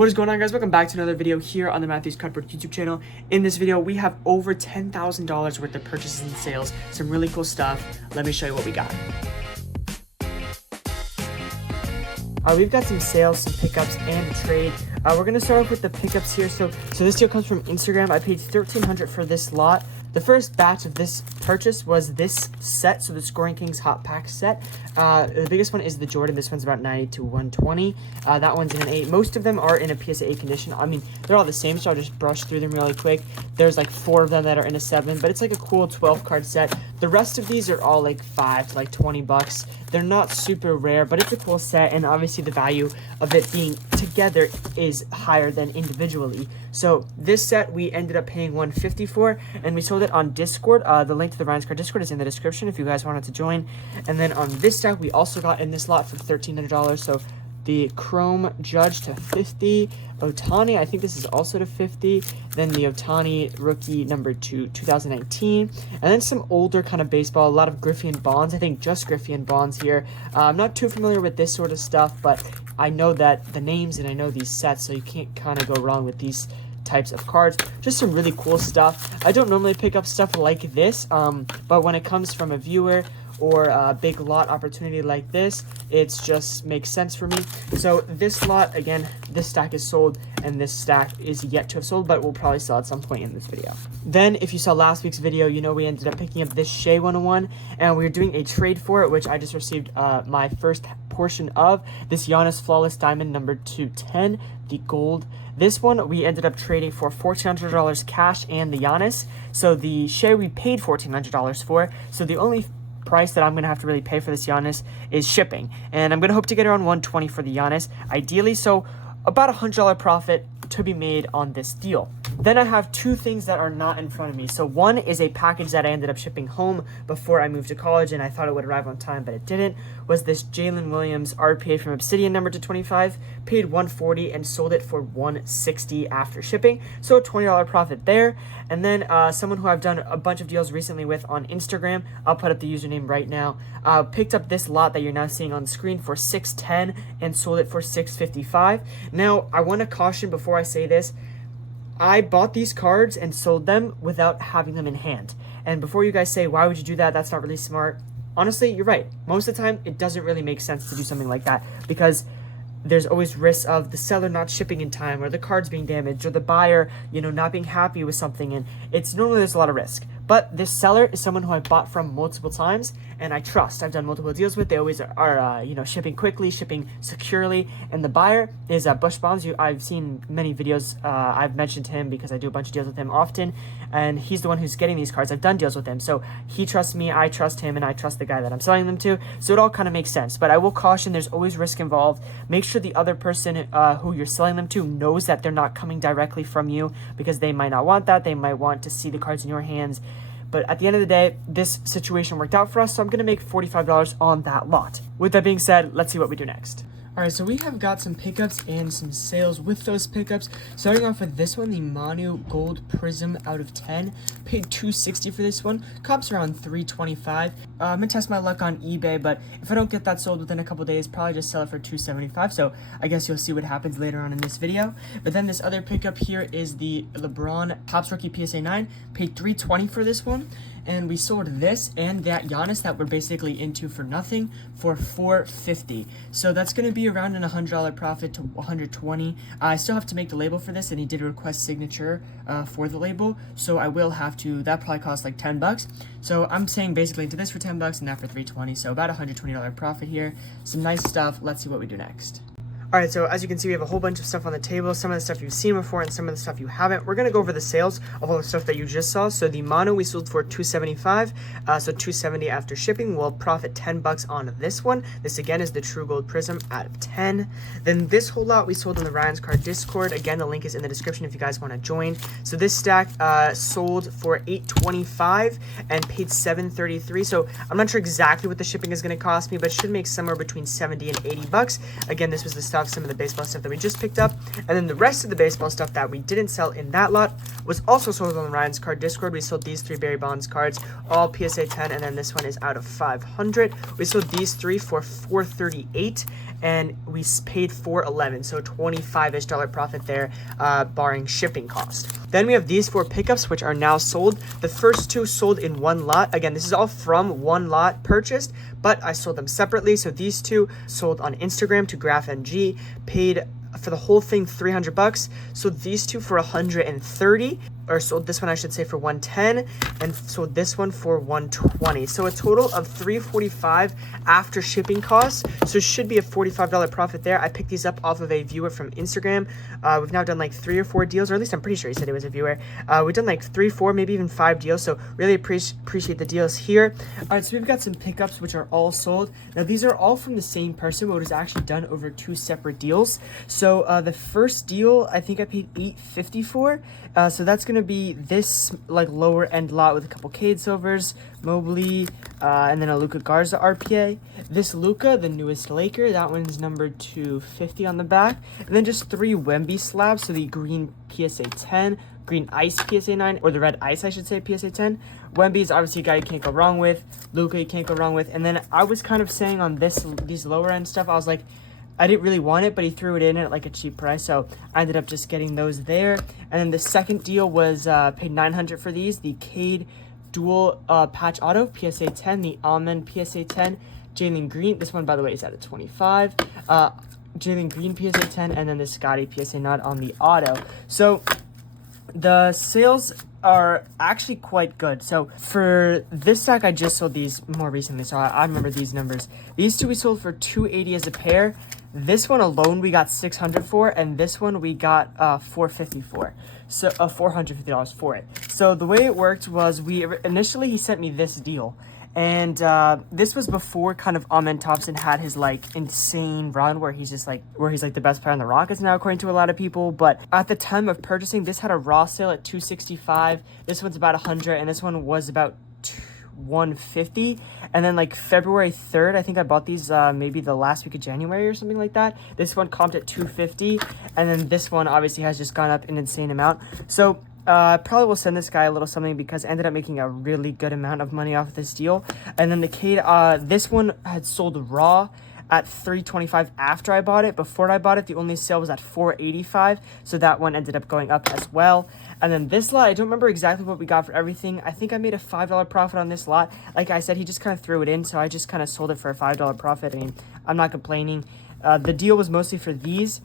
What is going on, guys? Welcome back to another video here on the Matthew's Cardboard YouTube channel. In this video, we have over $10,000 worth of purchases and sales. Some really cool stuff. Let me show you what we got. We've got some sales, some pickups, and a trade. We're going to start off with the pickups here. So this deal comes from Instagram. I paid $1,300 for this lot. The first batch of this purchase was this set, so the Scoring Kings Hot Pack set. The biggest one is the Jordan. This one's about 90 to 120. That one's in an 8. Most of them are in a PSA 8 condition. I mean, they're all the same, so I'll just brush through them really quick. There's like 4 of them that are in a 7, but it's like a cool 12-card set. The rest of these are all like 5 to like 20 bucks. They're not super rare, but it's a cool set, and obviously the value of it being together is higher than individually. So this set we ended up paying $150 for, and we sold it on Discord. The link to the Ryan's Card Discord is in the description if you guys wanted to join. And then on this stack, we also got in this lot for $1,300. So the Chrome Judge to 50, Otani, I think this is also to 50, then the Otani rookie number 2, 2019, and then some older kind of baseball, a lot of Griffey and Bonds. I think just Griffey and Bonds here. I'm not too familiar with this sort of stuff, but I know that the names and I know these sets, so you can't kind of go wrong with these types of cards. Just some really cool stuff. I don't normally pick up stuff like this, but when it comes from a viewer or a big lot opportunity like this, it's just makes sense for me. So this lot, again, this stack is sold and this stack is yet to have sold, but we'll probably sell at some point in this video. Then if you saw last week's video, you know we ended up picking up this Shea 101 and we were doing a trade for it, which I just received my first portion of. This Giannis Flawless Diamond number 210, the gold. This one we ended up trading for $1,400 cash and the Giannis. So the Shea we paid $1,400 for. So the only price that I'm going to have to really pay for this Giannis is shipping. And I'm going to hope to get around $120 for the Giannis, ideally. So about $100 profit to be made on this deal. Then I have 2 things that are not in front of me. So one is a package that I ended up shipping home before I moved to college, and I thought it would arrive on time, but it didn't. Was this Jalen Williams RPA from Obsidian number 225. Paid $140 and sold it for $160 after shipping. So a $20 profit there. And then someone who I've done a bunch of deals recently with on Instagram, I'll put up the username right now, picked up this lot that you're now seeing on the screen for $610 and sold it for $655. Now, I want to caution before I say this, I bought these cards and sold them without having them in hand. And before you guys say, why would you do that? That's not really smart. Honestly, you're right. Most of the time, it doesn't really make sense to do something like that because there's always risks of the seller not shipping in time or the cards being damaged or the buyer, not being happy with something. And it's normally there's a lot of risk. But this seller is someone who I bought from multiple times and I trust. I've done multiple deals with. They always are shipping quickly, shipping securely. And the buyer is Bush Bonds. I've seen many videos. I've mentioned him because I do a bunch of deals with him often. And he's the one who's getting these cards. I've done deals with him. So he trusts me, I trust him, and I trust the guy that I'm selling them to. So it all kind of makes sense. But I will caution there's always risk involved. Make sure the other person who you're selling them to knows that they're not coming directly from you because they might not want that. They might want to see the cards in your hands. But at the end of the day, this situation worked out for us, so I'm going to make $45 on that lot. With that being said, let's see what we do next. Alright, so we have got some pickups and some sales with those pickups. Starting off with this one, the Manu Gold Prism out of 10. Paid $260 for this one. Comps around $325. I'm going to test my luck on eBay, but if I don't get that sold within a couple days, probably just sell it for $275. So I guess you'll see what happens later on in this video. But then this other pickup here is the LeBron Topps Rookie PSA 9. Paid $320 for this one. And we sold this and that Giannis that we're basically into for nothing for $450. So that's going to be around an $100 profit to $120. I still have to make the label for this, and he did request signature for the label. So I will have to, that probably costs like $10. So I'm saying basically into this for $10 and that for $320. So about $120 profit here. Some nice stuff. Let's see what we do next. Alright, so as you can see, we have a whole bunch of stuff on the table. Some of the stuff you've seen before and some of the stuff you haven't. We're going to go over the sales of all the stuff that you just saw. So the Mono we sold for $275, so $270 after shipping. We'll profit $10 on this one. This again is the True Gold Prism out of 10. Then this whole lot we sold on the Ryan's Card Discord. Again, the link is in the description if you guys want to join. So this stack sold for $825 and paid $733. So I'm not sure exactly what the shipping is going to cost me, but it should make somewhere between $70 and $80. Again, this was the stuff off some of the baseball stuff that we just picked up. And then the rest of the baseball stuff that we didn't sell in that lot was also sold on the Ryan's Card Discord. We sold these 3 Barry Bonds cards, all PSA 10, and then this one is out of 500. We sold these 3 for $438, and we paid $411, so $25-ish profit there, barring shipping cost. Then we have these 4 pickups, which are now sold. The first 2 sold in one lot. Again, this is all from one lot purchased, but I sold them separately. So these 2 sold on Instagram to GraphNG, paid for the whole thing $300. Sold these 2 for $130, or sold this one, I should say, for $110, and sold this one for $120. So a total of $345 after shipping costs. So it should be a $45 profit there. I picked these up off of a viewer from Instagram. We've now done like 3 or 4 deals, or at least I'm pretty sure he said it was a viewer. We've done like 3, 4, maybe even 5 deals. So really appreciate the deals here. All right, so we've got some pickups which are all sold. Now these are all from the same person, but it was actually done over 2 separate deals. So the first deal, I think I paid $850 for. So that's gonna be this like lower end lot with a couple Cade Silvers, Mobley, and then a Luca Garza RPA. This Luca, the newest Laker, that one's numbered to 50 on the back. And then just 3 Wemby slabs, so the green PSA 10, green ice PSA 9, or the red ice, I should say, PSA 10. Wemby is obviously a guy you can't go wrong with. Luca you can't go wrong with. And then I was kind of saying on these lower end stuff, I was like, I didn't really want it, but he threw it in at like a cheap price, so I ended up just getting those there. And then the second deal was paid $900 for these. The Cade dual patch auto PSA 10, the Almond PSA 10, Jalen Green. This one, by the way, is at a 25. Jalen Green PSA 10, and then the Scotty PSA not on the auto. So the sales are actually quite good. So for this stack, I just sold these more recently, so I remember these numbers. These 2 we sold for $280 as a pair. This one alone we got $600 for, and this one we got $450 for. So $450 for it. So the way it worked was initially he sent me this deal, and this was before kind of Amen Thompson had his like insane run where he's like the best player on the Rockets now, according to a lot of people. But at the time of purchasing, this had a raw sale at $265. This one's about $100, and this one was about $150. And then like February 3rd, I think I bought these maybe the last week of January or something like that. This one comped at $250, and then this one obviously has just gone up an insane amount. So probably will send this guy a little something because I ended up making a really good amount of money off this deal. And then the Cade, this one had sold raw at $325 after I bought it. Before I bought it, the only sale was at $485, so that one ended up going up as well. And then this lot, I don't remember exactly what we got for everything. I think I made a $5 profit on this lot. Like I said, he just kind of threw it in, so I just kind of sold it for a $5 profit. I mean, I'm not complaining. The deal was mostly for these.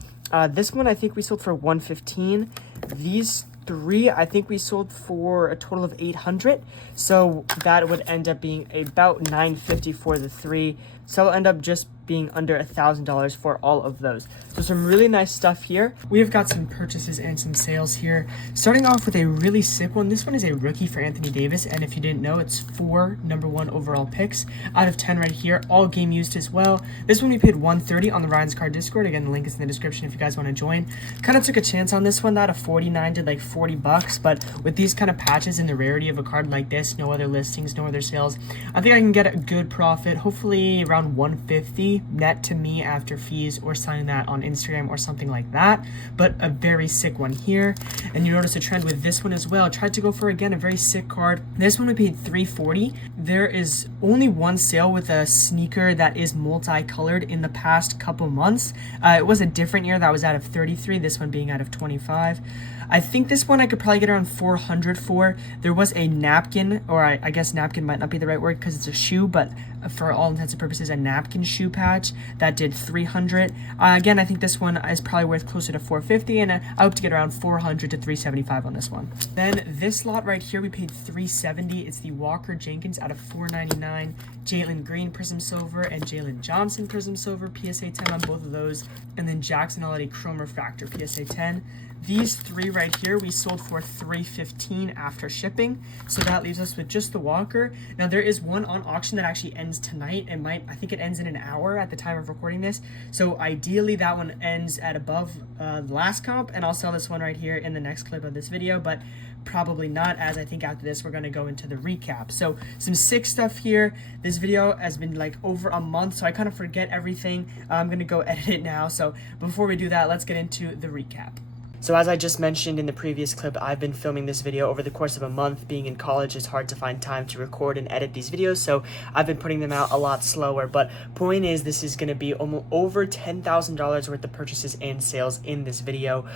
This one, I think we sold for $115. These 3, I think we sold for a total of $800. So that would end up being about $950 for the 3. So it'll end up just being under $1,000 for all of those. So some really nice stuff here. We've got some purchases and some sales here. Starting off with a really sick one. This one is a rookie for Anthony Davis, and if you didn't know, it's 4 #1 overall picks out of 10 right here, all game used as well. This one we paid $130 on the Ryan's Card Discord. Again, the link is in the description if you guys want to join. Kind of took a chance on this one. That of 49 did like $40, but with these kind of patches and the rarity of a card like this, no other listings, no other sales, I think I can get a good profit, hopefully around $150 net to me after fees, or signing that on Instagram or something like that. But a very sick one here. And you notice a trend with this one as well. Tried to go for, again, a very sick card. This one we paid $340. There is only one sale with a sneaker that is multicolored in the past couple months. It was a different year that was out of 33, this one being out of 25. I think this one I could probably get around $400 for. There was a napkin, or I guess napkin might not be the right word because it's a shoe, but for all intents and purposes, a napkin shoe patch that did $300. Again, I think this one is probably worth closer to $450, and I hope to get around $400 to $375 on this one. Then this lot right here, we paid $370. It's the Walker Jenkins out of $499. Jalen Green Prism Silver and Jalen Johnson Prism Silver, PSA 10 on both of those. And then Jackson Holiday Chrome Refractor, PSA 10. These 3 right here we sold for $315 after shipping, so that leaves us with just the Walker. Now there is one on auction that actually ends ends tonight. I think it ends in an hour at the time of recording this. So ideally that one ends at above the last comp, and I'll sell this one right here in the next clip of this video, but probably not, as I think after this we're going to go into the recap. So some sick stuff here. This video has been like over a month, so I kind of forget everything. I'm going to go edit it now. So before we do that, let's get into the recap. So as I just mentioned in the previous clip, I've been filming this video over the course of a month. Being in college, it's hard to find time to record and edit these videos, so I've been putting them out a lot slower. But point is, this is going to be almost over $10,000 worth of purchases and sales in this video.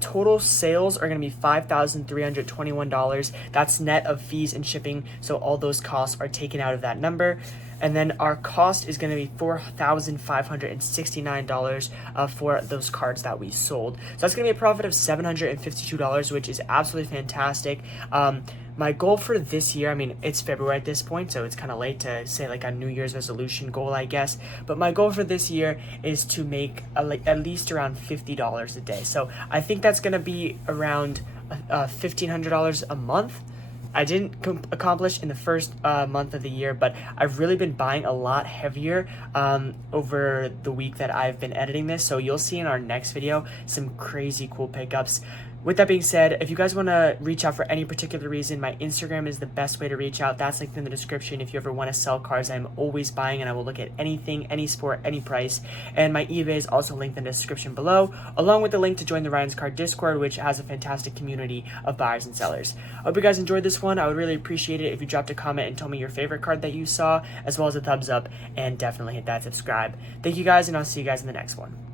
Total sales are going to be $5,321. That's net of fees and shipping, so all those costs are taken out of that number. And then our cost is going to be $4,569 for those cards that we sold. So that's going to be a profit of $752, which is absolutely fantastic. My goal for this year, I mean, it's February at this point, so it's kind of late to say like a New Year's resolution goal, I guess. But my goal for this year is to make at least around $50 a day. So I think that's going to be around $1,500 a month. I didn't accomplish in the first month of the year, but I've really been buying a lot heavier over the week that I've been editing this. So you'll see in our next video some crazy cool pickups. With that being said, if you guys want to reach out for any particular reason, my Instagram is the best way to reach out. That's linked in the description. If you ever want to sell cars, I'm always buying, and I will look at anything, any sport, any price. And my eBay is also linked in the description below, along with the link to join the Ryan's Car Discord, which has a fantastic community of buyers and sellers. I hope you guys enjoyed this one. I would really appreciate it if you dropped a comment and told me your favorite card that you saw, as well as a thumbs up, and definitely hit that subscribe. Thank you guys, and I'll see you guys in the next one.